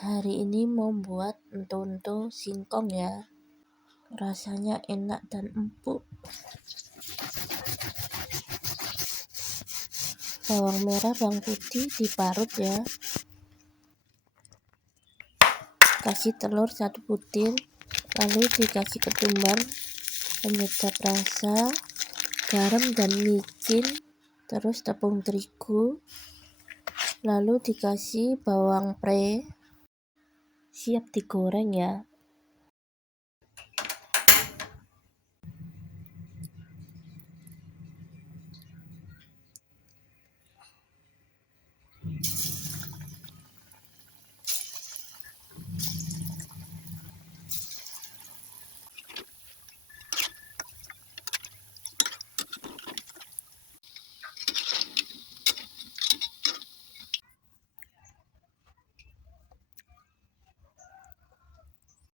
Hari ini mau buat entu-entu singkong ya. Rasanya enak dan empuk. Bawang merah, bawang putih diparut ya. Kasih telur 1 butir, lalu dikasih ketumbar, penyedap rasa, garam dan micin, terus tepung terigu, lalu dikasih bawang pre. Siap digoreng ya.